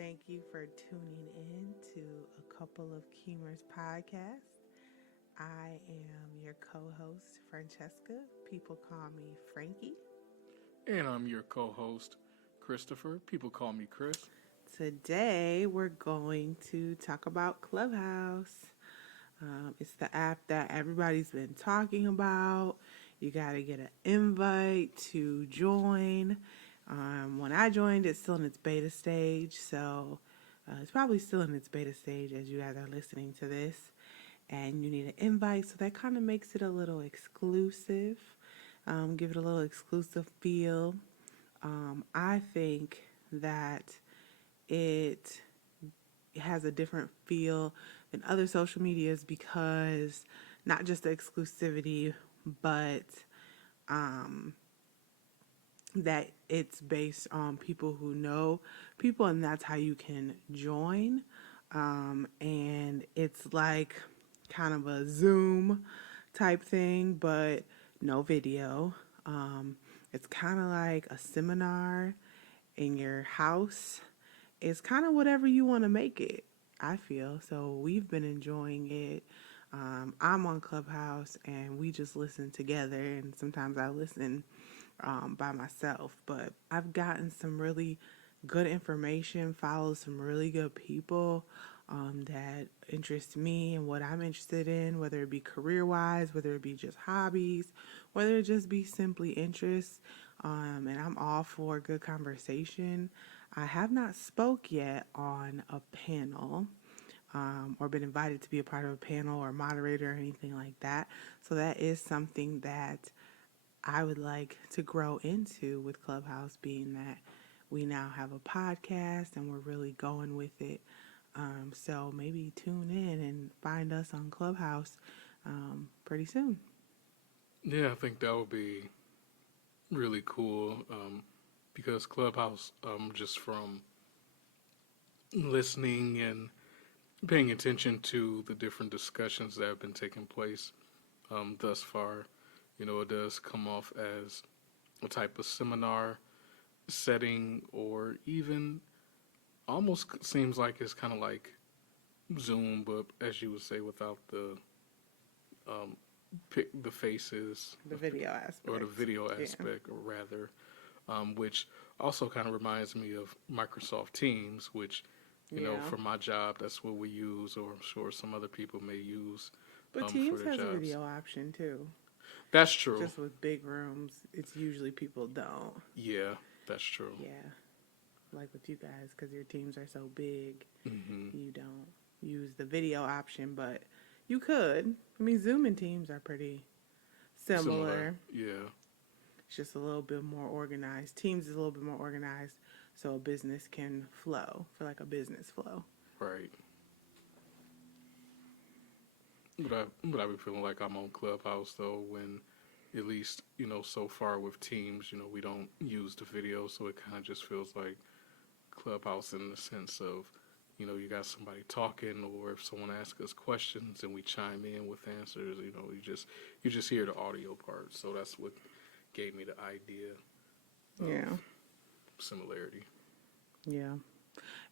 Thank you for tuning in to a couple of Keemers podcast. I am your co-host, Francesca. People call me Frankie. And I'm your co host, Christopher. People call me Chris. Today we're going to talk about Clubhouse. It's the app that everybody's been talking about. You got to get an invite to join. When I joined, it's still in its beta stage, so it's probably still in its beta stage as you guys are listening to this. And you need an invite, so that kind of makes it a little exclusive. Give it a little exclusive feel. I think that it has a different feel than other social medias because not just the exclusivity, but that it's based on people who know people, and that's how you can join. And it's like kind of a Zoom type thing, but no video. It's kind of like a seminar in your house. It's kind of whatever you want to make it, I feel. So we've been enjoying it. I'm on Clubhouse and we just listen together, and sometimes I listen by myself. But I've gotten some really good information, followed some really good people that interest me and what I'm interested in, whether it be career wise, whether it be just hobbies, whether it just be simply interests. And I'm all for a good conversation. I have not spoke yet on a panel or been invited to be a part of a panel or moderator or anything like that. So that is something that I would like to grow into with Clubhouse, being that we now have a podcast and we're really going with it. So maybe tune in and find us on Clubhouse pretty soon. Yeah, I think that would be really cool because Clubhouse, just from listening and paying attention to the different discussions that have been taking place thus far, it does come off as a type of seminar setting, or even almost seems like it's kind of like Zoom, but as you would say, without um, the faces, The video aspect. or the video Yeah. aspect, or rather, which also kind of reminds me of Microsoft Teams, which, Yeah. for my job, that's what we use, or I'm sure some other people may use But for Teams their has a jobs. video option too. That's true. Just with big rooms, it's usually people don't. Yeah, that's true. Yeah. Like with you guys, because your teams are so big, you don't use the video option, but you could. I mean, Zoom and Teams are pretty similar. Yeah. It's just a little bit more organized. Teams is a little bit more organized, so a business can flow, for like a business flow. Right. But I be feeling like I'm on Clubhouse though, when at least, so far with Teams, we don't use the video, so it kind of just feels like Clubhouse in the sense of, you got somebody talking, or if someone asks us questions and we chime in with answers, you just hear the audio part. So that's what gave me the idea of Yeah. similarity. Yeah.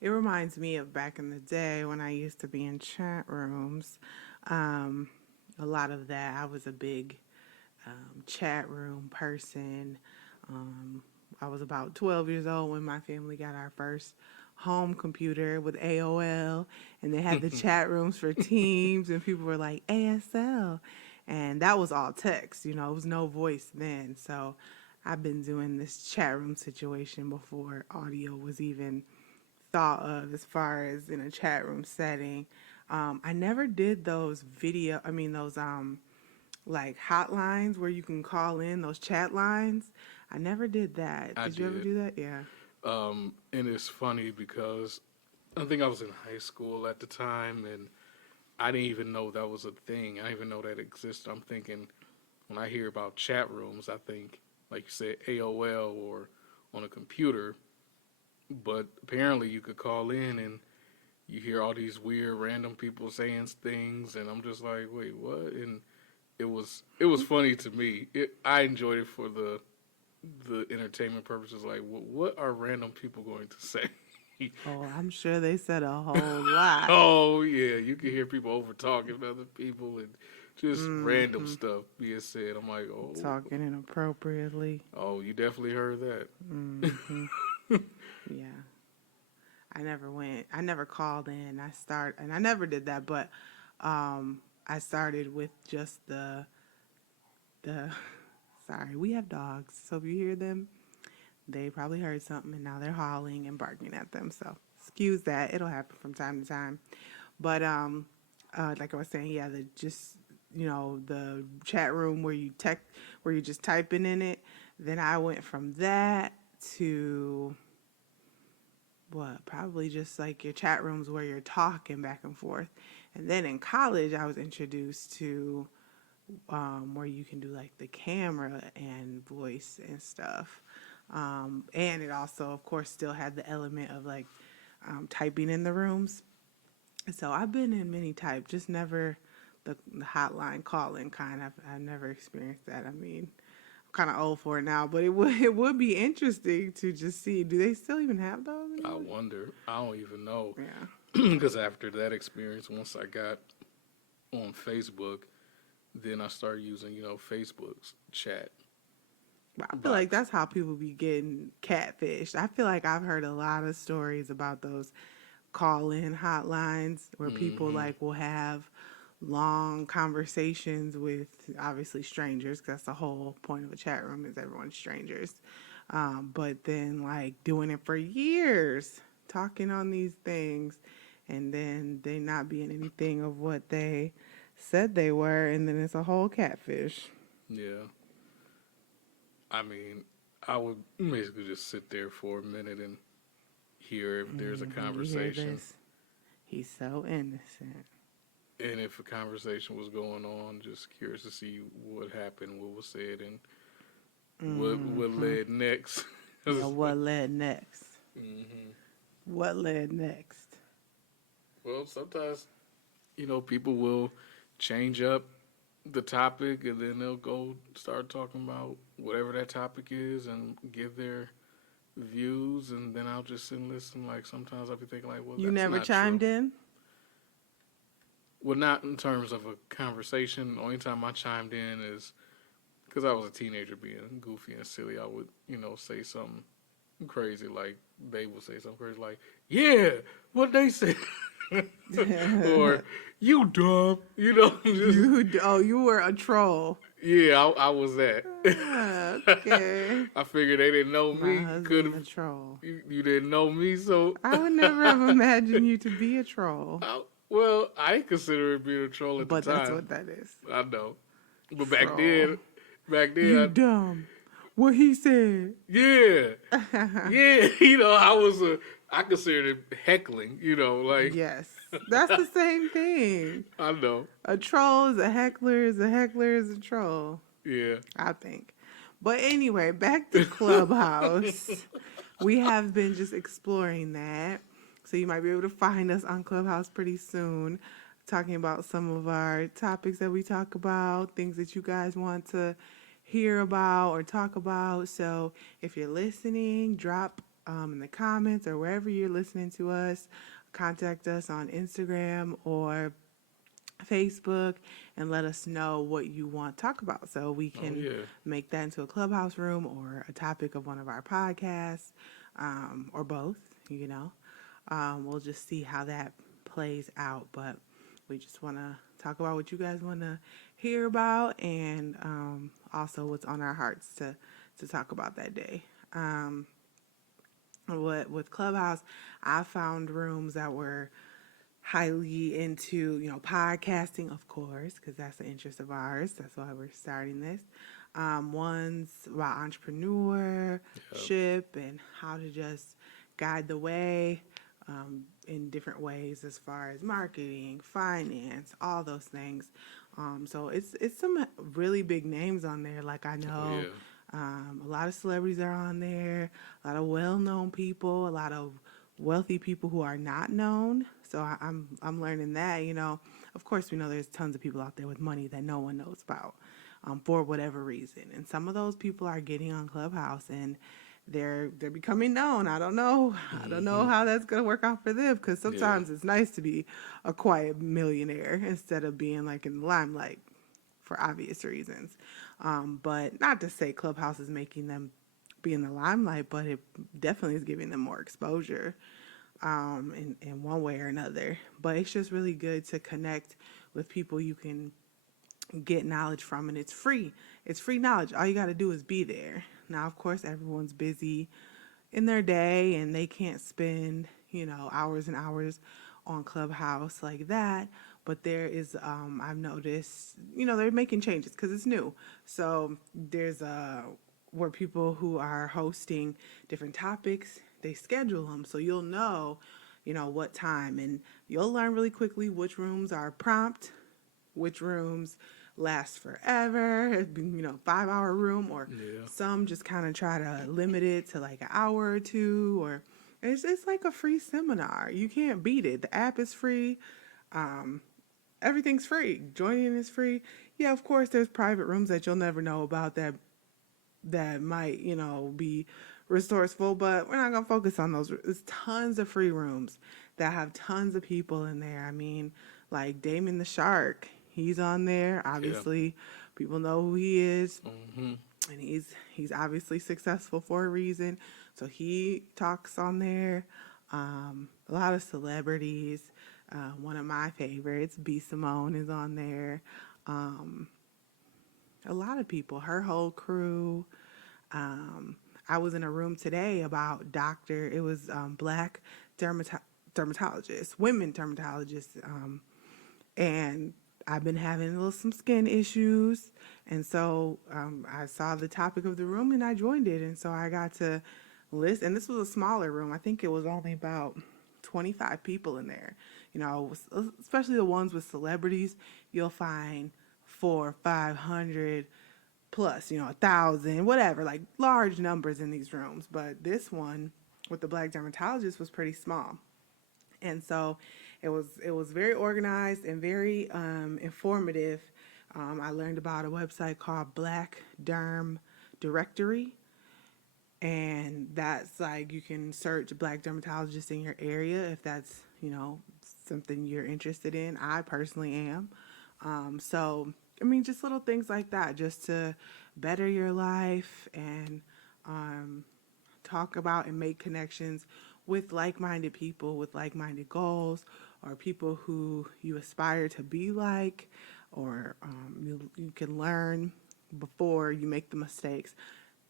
It reminds me of back in the day when I used to be in chat rooms. A lot of that, I was a big chat room person. I was about 12 years old when my family got our first home computer with AOL, and they had the chat rooms for Teams, and people were like ASL, and that was all text. It was no voice then. So I've been doing this chat room situation before audio was even thought of as far as in a chat room setting. I never did those those like hotlines where you can call in, those chat lines. I never did that. I Did you ever did. do that? Yeah. And it's funny because I think I was in high school at the time, and I didn't even know that was a thing. I didn't even know that existed. I'm thinking, when I hear about chat rooms, I think, like you said, AOL or on a computer. But apparently, you could call in and you hear all these weird, random people saying things, and I'm just like, wait, what? And it was funny to me. I enjoyed it for the entertainment purposes. Like, what are random people going to say? Oh, I'm sure they said a whole lot. Oh yeah, you can hear people over talking other people and just random Hmm. stuff being said. I'm like, oh, Talking inappropriately. oh, you definitely heard that. Hmm. Yeah. I never went. I never called in. And I never did that, but I started with just the. Sorry, we have dogs, so if you hear them, they probably heard something and now they're howling and barking at them. So excuse that. It'll happen from time to time. But like I was saying, yeah, the just the chat room where where you're just typing in it. Then I went from that to what probably just like your chat rooms where you're talking back and forth. And then in college, I was introduced to where you can do like the camera and voice and stuff. And it also, of course, still had the element of like typing in the rooms. So I've been in many type, just never the hotline calling kind of. I've never experienced that. I mean, I'm kind of old for it now, but it would be interesting to just see. Do they still even have those I anymore? wonder. I don't even know Yeah. because after that experience, once I got on Facebook, then I started using Facebook's chat But I feel like box. that's how people be getting catfished. I feel like I've heard a lot of stories about those call-in hotlines where people Hmm. like will have long conversations with obviously strangers, 'cause that's the whole point of a chat room is everyone's strangers. But then like doing it for years, talking on these things, and then they not being anything of what they said they were, and then it's a whole catfish. Yeah. I mean, I would basically just sit there for a minute and hear if there's a You hear conversation. this? He's so innocent. And if a conversation was going on, just curious to see what happened, what was said, and what Hmm. led next. Yeah, what led next? Hmm. What led next? Well, sometimes people will change up the topic, and then they'll go start talking about whatever that topic is, and give their views, and then I'll just sit and listen. Like sometimes I'll be thinking, like, well, You that's never not true. chimed in? Well, not in terms of a conversation. The only time I chimed in is because I was a teenager being goofy and silly. I would, say something crazy, like they would say something crazy, like, "Yeah, what they say," or "You dumb," just You were a troll. yeah. I was that. Okay. I figured they didn't know My me. Could husband have a troll. you didn't know me, so I would never have imagined you to be a troll. well, I considered being a troll at the But that's time. what that is. I know, but Troll. back then, You dumb. What he said. yeah, yeah, I considered it heckling, like Yes. That's the same thing. I know, A troll is a heckler is a heckler is a troll, yeah, I think. But anyway, back to Clubhouse. We have been just exploring that. So you might be able to find us on Clubhouse pretty soon, talking about some of our topics that we talk about, things that you guys want to hear about or talk about. So if you're listening, drop in the comments or wherever you're listening to us. Contact us on Instagram or Facebook and let us know what you want to talk about so we oh can yeah, make that into a clubhouse room or a topic of one of our podcasts or both, you know. We'll just see how that plays out, but we just want to talk about what you guys want to hear about and also what's on our hearts to talk about that day. What with Clubhouse, I found rooms that were highly into, podcasting, of course, because that's an interest of ours. That's why we're starting this. One's about yeah, entrepreneurship and how to just guide the way in different ways as far as marketing, finance, all those things. So it's some really big names on there. Like I oh know yeah, a lot of celebrities are on there, a lot of well-known people, a lot of wealthy people who are not known. So I'm learning that. Of course, we know there's tons of people out there with money that no one knows about for whatever reason, and some of those people are getting on Clubhouse and they're becoming known. I don't know Hmm. how that's gonna work out for them because Yeah. sometimes it's nice to be a quiet millionaire instead of being like in the limelight for obvious reasons. But not to say Clubhouse is making them be in the limelight, but it definitely is giving them more exposure in one way or another. But it's just really good to connect with people you can get knowledge from, and it's free. It's free knowledge. All you got to do is be there. Now, of course, everyone's busy in their day and they can't spend, hours and hours on Clubhouse like that. But there is, I've noticed, they're making changes because it's new. So there's where people who are hosting different topics, they schedule them so you'll know, what time, and you'll learn really quickly which rooms are prompt, which rooms last forever, 5 hour room, or Yeah. some just kind of try to limit it to like an hour or two, or it's like a free seminar. You can't beat it. The app is free. Um, Everything's free. Joining is free. Yeah, of course, there's private rooms that you'll never know about that might, be resourceful, but we're not going to focus on those. There's tons of free rooms that have tons of people in there. I mean, like Damon the Shark, he's on there. Yeah. Obviously, people know who he is, Hmm. and he's obviously successful for a reason. So he talks on there. A lot of celebrities. One of my favorites, B. Simone, is on there. Um, a lot of people, her whole crew. Um, I was in a room today about it was black dermatologists, women dermatologists, and I've been having some skin issues, and so I saw the topic of the room and I joined it, and so I got to list. And this was a smaller room. I think it was only about 25 people in there. Especially the ones with celebrities, you'll find 500 plus, 1,000, whatever, like large numbers in these rooms. But this one with the black dermatologist was pretty small, and so it was very organized and very informative. I learned about a website called Black Derm Directory, and that's like you can search black dermatologists in your area if that's something you're interested in. I personally am. So I mean, just little things like that, just to better your life and um, talk about and make connections with like-minded people with like-minded goals, or people who you aspire to be like, or you can learn before you make the mistakes.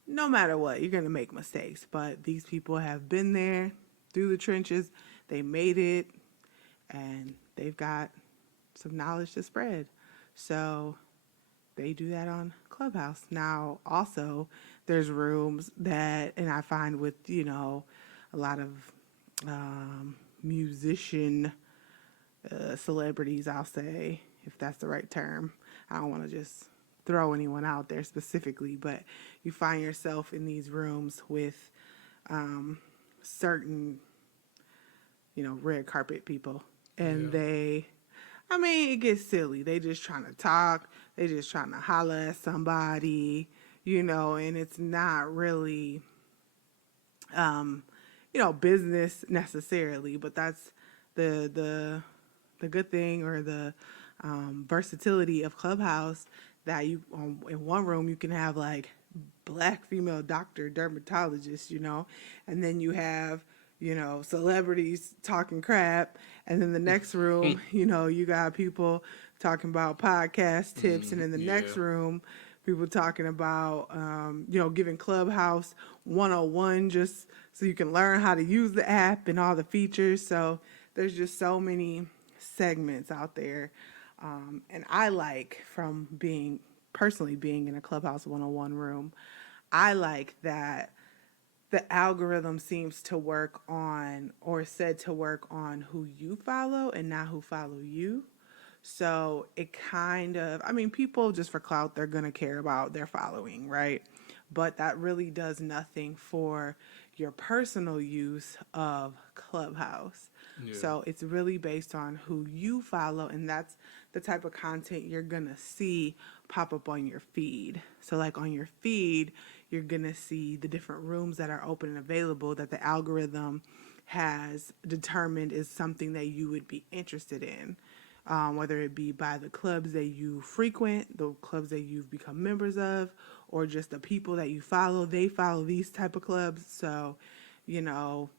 No matter what, you're going to make mistakes, but these people have been there through the trenches. They made it, and they've got some knowledge to spread. So they do that on Clubhouse. Now, also, there's rooms that, and I find with, a lot of musician celebrities, I'll say, if that's the right term. I don't want to just throw anyone out there specifically, but you find yourself in these rooms with certain, red carpet people. And Yeah. I mean, it gets silly. They just trying to talk. They just trying to holler at somebody, and it's not really, um, business necessarily. But that's the good thing, or the versatility of Clubhouse, that you in one room you can have like black female doctor dermatologist, and then you have celebrities talking crap, and then the next room, you got people talking about podcast tips, and in the Yeah. next room people talking about giving Clubhouse 101, just so you can learn how to use the app and all the features. So there's just so many segments out there, and I like, from being personally being in a Clubhouse 101 room, I like that the algorithm seems to work on, or said to work on, who you follow and not who follow you. So it kind of, I mean, people just for clout, they're going to care about their following, right? But that really does nothing for your personal use of Clubhouse. Yeah. So it's really based on who you follow, and the type of content you're gonna see pop up on your feed. So like on your feed, you're gonna see the different rooms that are open and available that the algorithm has determined is something that you would be interested in. Whether it be by the clubs that you frequent, the clubs that you've become members of, or just the people that you follow, they follow these type of clubs. So, you know,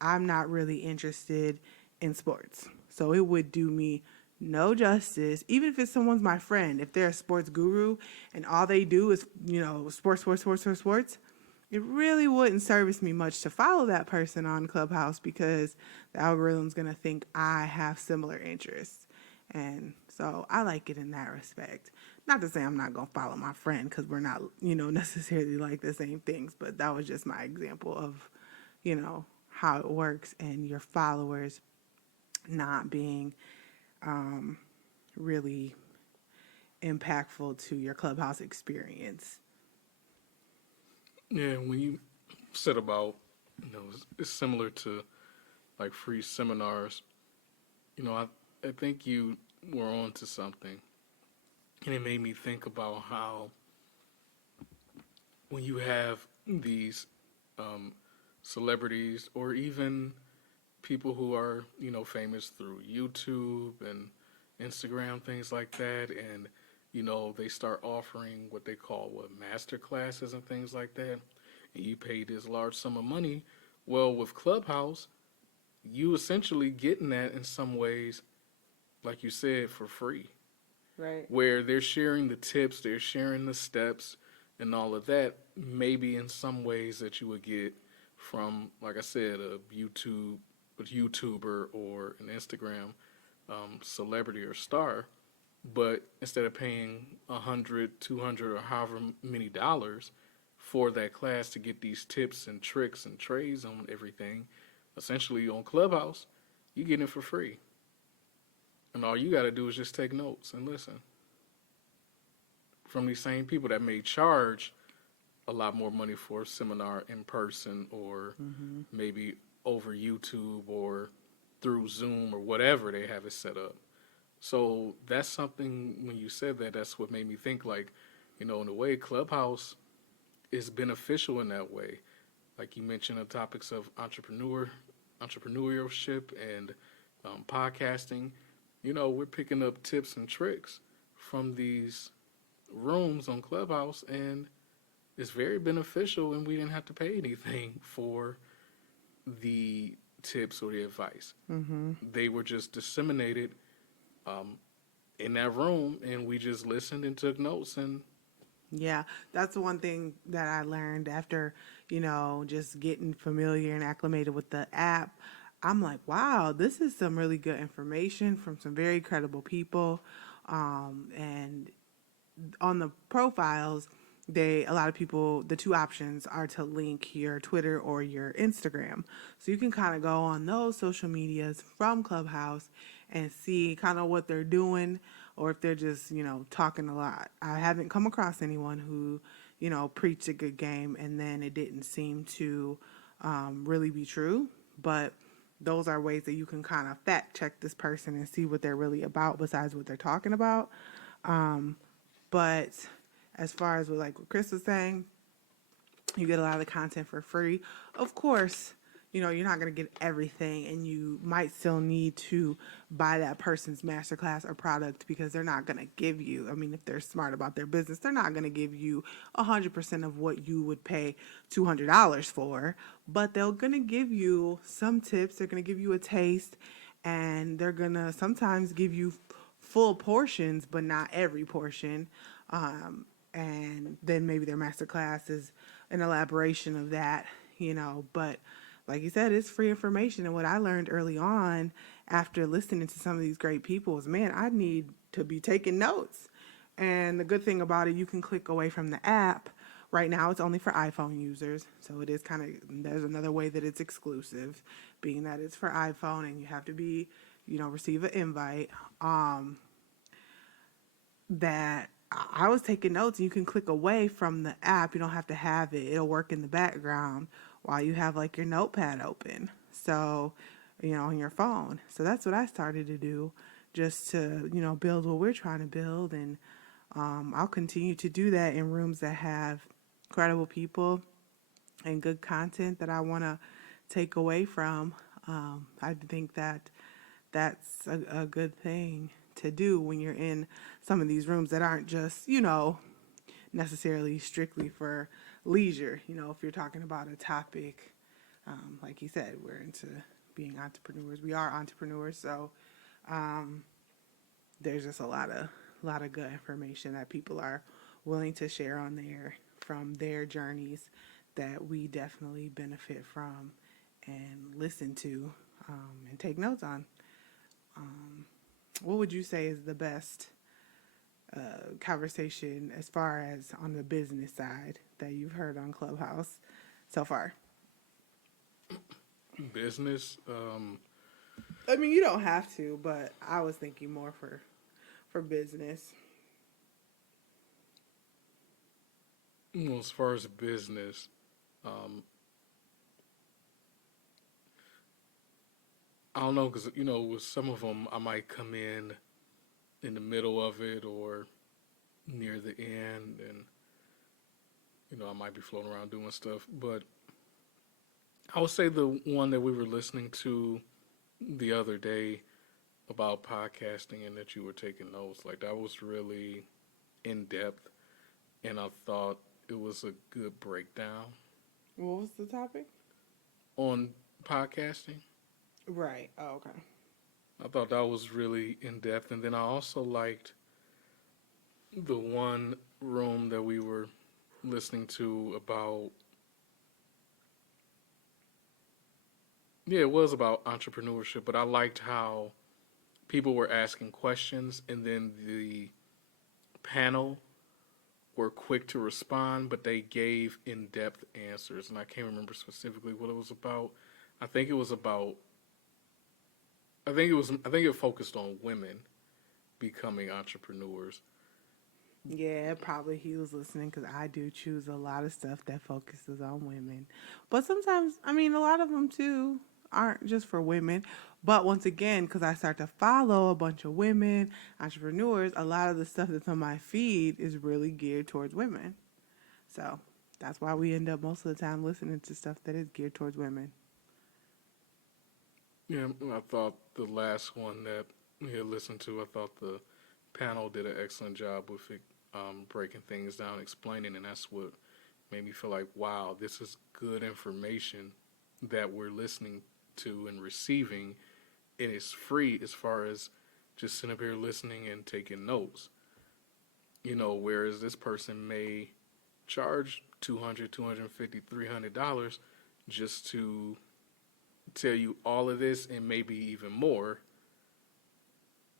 I'm not really interested in sports. So it would do me no justice, even if it's someone's my friend, if they're a sports guru and all they do is, sports, sports, sports, sports, sports, it really wouldn't service me much to follow that person on Clubhouse because the algorithm's going to think I have similar interests. And so I like it in that respect. Not to say I'm not going to follow my friend because we're not, necessarily like the same things, but that was just my example of, how it works and your followers not being really impactful to your Clubhouse experience. Yeah, when you said about, it's similar to like free seminars, I think you were on to something. And it made me think about how when you have these celebrities or even people who are, famous through YouTube and Instagram, things like that, and, they start offering what they call master classes and things like that, and you pay this large sum of money. Well, with Clubhouse, you essentially getting that in some ways, like you said, for free. Right. Where they're sharing the tips, they're sharing the steps, and all of that, maybe in some ways that you would get from, like I said, a YouTuber or an Instagram celebrity or star. But instead of paying 100, 200, or however many dollars for that class to get these tips and tricks and trays on everything, essentially on Clubhouse, you get it for free. And all you got to do is just take notes and listen from these same people that may charge a lot more money for a seminar in person or maybe over YouTube or through Zoom or whatever they have it set up. So that's something, when you said that, that's what made me think, like, in a way, Clubhouse is beneficial in that way. Like you mentioned, the topics of entrepreneurship and podcasting. We're picking up tips and tricks from these rooms on Clubhouse, and it's very beneficial, and we didn't have to pay anything for the tips or the advice. They were just disseminated in that room, and we just listened and took notes. And Yeah, that's the one thing that I learned after, just getting familiar and acclimated with the app. I'm like, wow, this is some really good information from some very credible people. And on the profiles, a lot of people, the two options are to link your Twitter or your Instagram. So you can kind of go on those social medias from Clubhouse and see kind of what they're doing, or if they're just, talking a lot. I haven't come across anyone who, preached a good game and then it didn't seem to really be true. But those are ways that you can kind of fact check this person and see what they're really about besides what they're talking about. But as far as what Chris was saying, you get a lot of the content for free. Of course, you're not going to get everything, and you might still need to buy that person's masterclass or product because they're not going to give you, if they're smart about their business, they're not going to give you 100% of what you would pay $200 for, but they're going to give you some tips. They're going to give you a taste, and they're going to sometimes give you full portions, but not every portion. And then maybe their masterclass is an elaboration of that, but like you said, it's free information. And what I learned early on after listening to some of these great people is, man, I need to be taking notes. And the good thing about it, you can click away from the app. Right now, it's only for iPhone users. So it is there's another way that it's exclusive, being that it's for iPhone and you have to be, receive an invite. That I was taking notes, and you can click away from the app. You don't have to have it. It'll work in the background while you have your notepad open. So, on your phone. So that's what I started to do just to, build what we're trying to build. And I'll continue to do that in rooms that have credible people and good content that I want to take away from. I think that that's a good thing to do when you're in some of these rooms that aren't just, necessarily strictly for leisure. If you're talking about a topic, like you said, we're into being entrepreneurs. We are entrepreneurs, so um, there's just a lot of good information that people are willing to share on there from their journeys that we definitely benefit from and listen to and take notes on. Um, what would you say is the best conversation as far as on the business side that you've heard on Clubhouse so far? Business. I mean, you don't have to, but I was thinking more for business. As far as business, um, I don't know because with some of them I might come in the middle of it or near the end, and I might be floating around doing stuff. But I would say the one that we were listening to the other day about podcasting and that you were taking notes, like that was really in depth, and I thought it was a good breakdown What was the topic? on podcasting. Right. Oh, okay. I thought that was really in depth, and then I also liked the one room that we were listening to about, yeah, it was about entrepreneurship, but I liked how people were asking questions and then the panel were quick to respond, but they gave in-depth answers, and I can't remember specifically what it was about. I think it was about I think it focused on women becoming entrepreneurs. Yeah, probably he was listening because I do choose a lot of stuff that focuses on women. But sometimes, I mean, a lot of them too aren't just for women. But once again, because I start to follow a bunch of women entrepreneurs, a lot of the stuff that's on my feed is really geared towards women. So that's why we end up most of the time listening to stuff that is geared towards women. Yeah, I thought the last one that we had listened to, I thought the panel did an excellent job with it, breaking things down, explaining, and that's what made me feel like, wow, this is good information that we're listening to and receiving, and it's free as far as just sitting up here listening and taking notes. Whereas this person may charge 200, 250, $300 just to tell you all of this and maybe even more,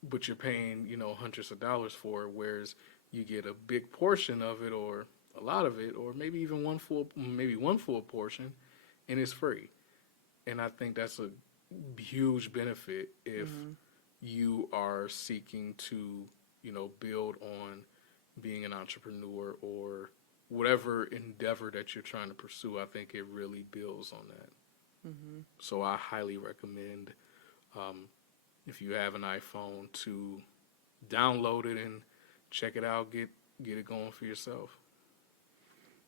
but you're paying, hundreds of dollars for it, whereas you get a big portion of it or a lot of it, or maybe even one full portion, and it's free. And I think that's a huge benefit if Mm-hmm. you are seeking to, build on being an entrepreneur or whatever endeavor that you're trying to pursue. I think it really builds on that. Mm-hmm. So I highly recommend, um, if you have an iPhone, to download it and check it out. Get it going for yourself.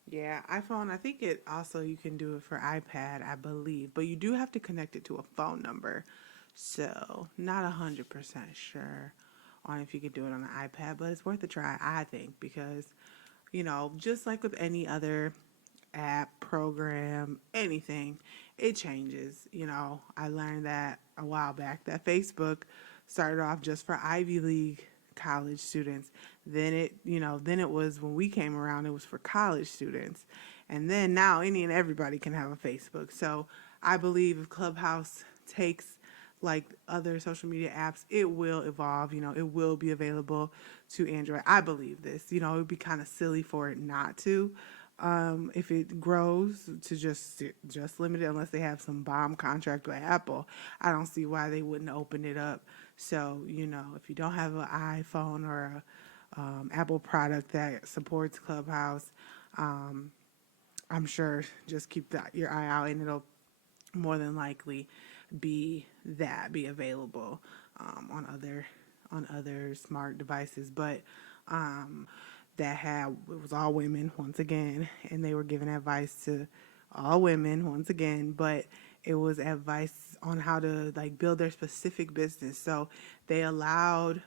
Yeah, iPhone, I think it also you can do it for iPad, I believe, but you do have to connect it to a phone number. So, not 100% sure on if you could do it on an iPad, but it's worth a try, I think, because, just like with any other app, program, anything, it changes. I learned that a while back that Facebook started off just for Ivy League college students. Then it was when we came around, it was for college students. And then now any and everybody can have a Facebook. So I believe if Clubhouse takes like other social media apps, it will evolve. It will be available to Android. I believe this. It would be kind of silly for it not to. If it grows to just limit it, unless they have some bomb contract with Apple, I don't see why they wouldn't open it up. So if you don't have an iPhone or a Apple product that supports Clubhouse, um, I'm sure just keep your eye out, and it'll more than likely be available on on other smart devices, but that had it was all women once again, and they were giving advice to all women once again, but it was advice on how to like build their specific business. So they allowed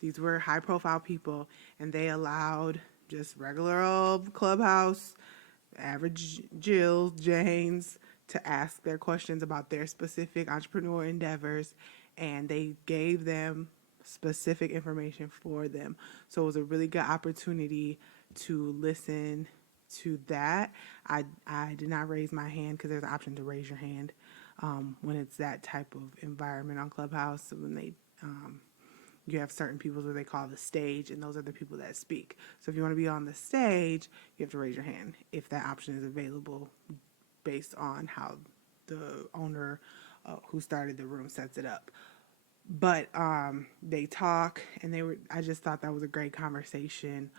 these were high profile people, and they allowed just regular old Clubhouse average Jills, Janes, to ask their questions about their specific entrepreneur endeavors, and they gave them specific information for them. So it was a really good opportunity to listen to that. I did not raise my hand because there's an option to raise your hand when it's that type of environment on Clubhouse. So when they you have certain people who they call the stage, and those are the people that speak. So if you want to be on the stage, you have to raise your hand if that option is available based on how the owner who started the room sets it up. But they talk, and I just thought that was a great conversation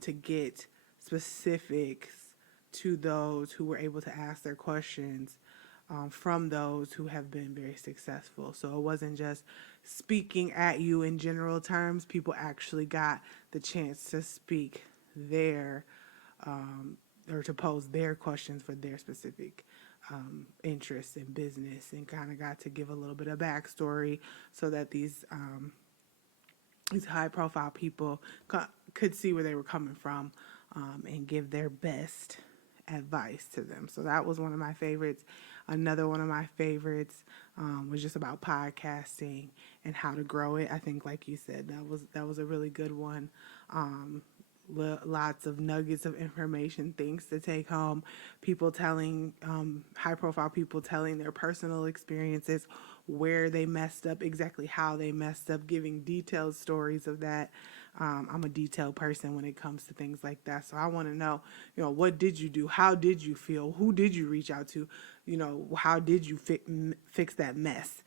to get specifics to those who were able to ask their questions from those who have been very successful. So it wasn't just speaking at you in general terms. People actually got the chance to speak their or to pose their questions for their specific interests in business, and kind of got to give a little bit of backstory so that these high profile people could see where they were coming from and give their best advice to them. So that was one of my favorites. Another one of my favorites was just about podcasting and how to grow it. I think, like you said, that was a really good one. Lots of nuggets of information, things to take home. People telling, high profile people telling their personal experiences, where they messed up, exactly how they messed up, giving detailed stories of that. I'm a detailed person when it comes to things like that. So I want to know, what did you do? How did you feel? Who did you reach out to? How did you fix that mess?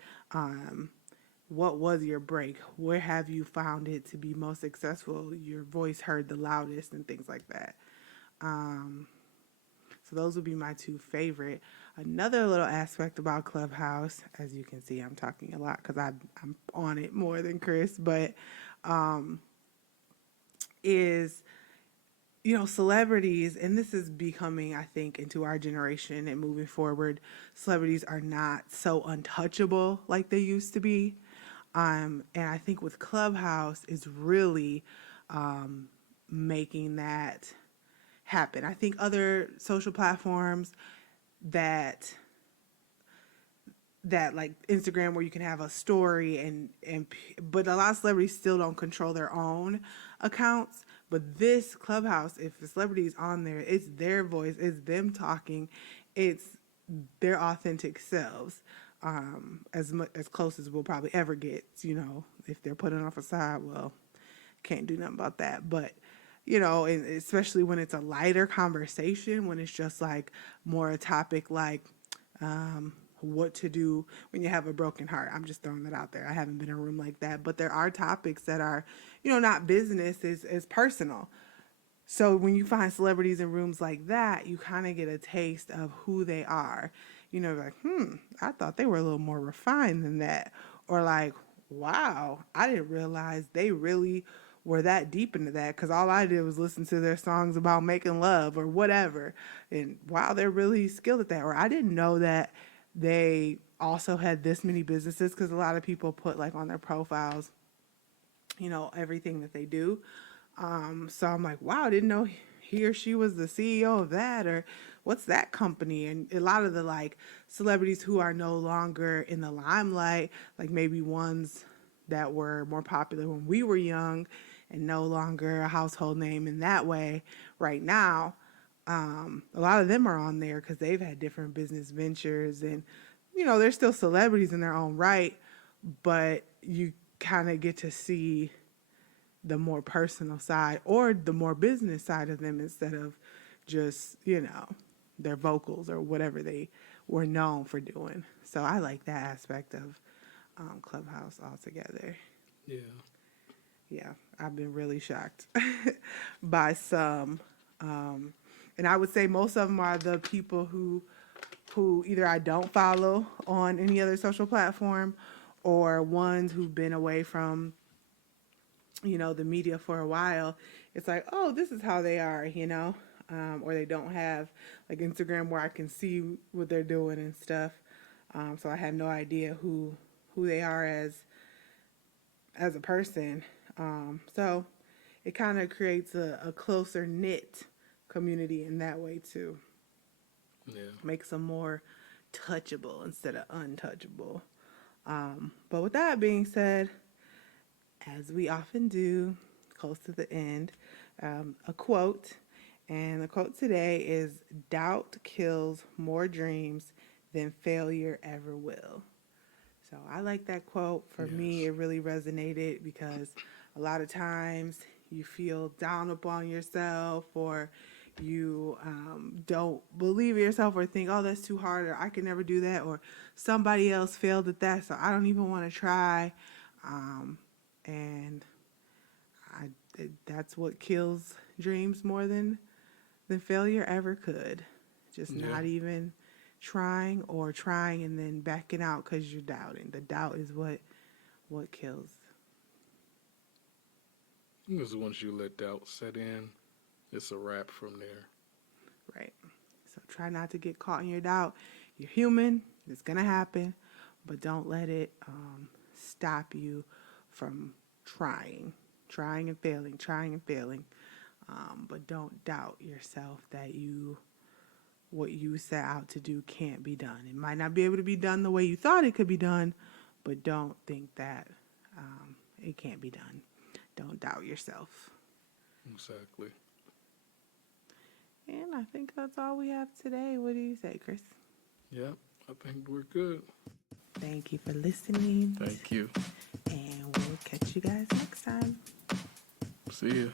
What was your break? Where have you found it to be most successful? Your voice heard the loudest, and things like that. So those would be my two favorite. Another little aspect about Clubhouse, as you can see, I'm talking a lot because I'm on it more than Chris, but is celebrities, and this is becoming, I think, into our generation and moving forward, celebrities are not so untouchable like they used to be. And I think with Clubhouse is really making that happen. I think other social platforms that like Instagram, where you can have a story but a lot of celebrities still don't control their own accounts. But this Clubhouse, if a celebrity is on there, it's their voice, it's them talking, it's their authentic selves. As close as we'll probably ever get. If they're putting off a side, well, can't do nothing about that. But and especially when it's a lighter conversation, when it's just like more a topic like what to do when you have a broken heart. I'm just throwing that out there. I haven't been in a room like that, but there are topics that are not business, is personal. So when you find celebrities in rooms like that, you kind of get a taste of who they are. Like, I thought they were a little more refined than that. Or like, wow, I didn't realize they really were that deep into that, because all I did was listen to their songs about making love or whatever. And wow, they're really skilled at that. Or I didn't know that they also had this many businesses, because a lot of people put like on their profiles, everything that they do. So I'm like, wow, I didn't know he or she was the CEO of that, or what's that company? And a lot of the like celebrities who are no longer in the limelight, like maybe ones that were more popular when we were young and no longer a household name in that way right now, a lot of them are on there because they've had different business ventures, and they're still celebrities in their own right, but you kind of get to see the more personal side or the more business side of them, instead of just, their vocals or whatever they were known for doing. So I like that aspect of Clubhouse altogether. Yeah. Yeah, I've been really shocked by some. And I would say most of them are the people who either I don't follow on any other social platform, or ones who've been away from, the media for a while, it's like, oh, this is how they are, or they don't have like Instagram where I can see what they're doing and stuff. So I have no idea who they are as a person. So it kind of creates a closer knit community in that way too. Yeah. Makes them more touchable instead of untouchable. But with that being said, as we often do, close to the end, a quote. And the quote today is, doubt kills more dreams than failure ever will. So I like that quote. For me, Yes. it really resonated because a lot of times you feel down upon yourself, or you don't believe in yourself, or think, oh, that's too hard, or I can never do that, or somebody else failed at that, so I don't even want to try. And I, that's what kills dreams more than failure ever could. Just Yeah. not even trying, or trying and then backing out because you're doubting. The doubt is what kills. Because once you let doubt set in, it's a wrap from there. Right. So try not to get caught in your doubt. You're human. It's gonna happen, but don't let it stop you from trying and failing, trying and failing. But don't doubt yourself that what you set out to do can't be done. It might not be able to be done the way you thought it could be done, but don't think that it can't be done. Don't doubt yourself. Exactly. And I think that's all we have today. What do you say, Chris? Yep. I think we're good. Thank you for listening. Thank you. And we'll catch you guys next time. See ya.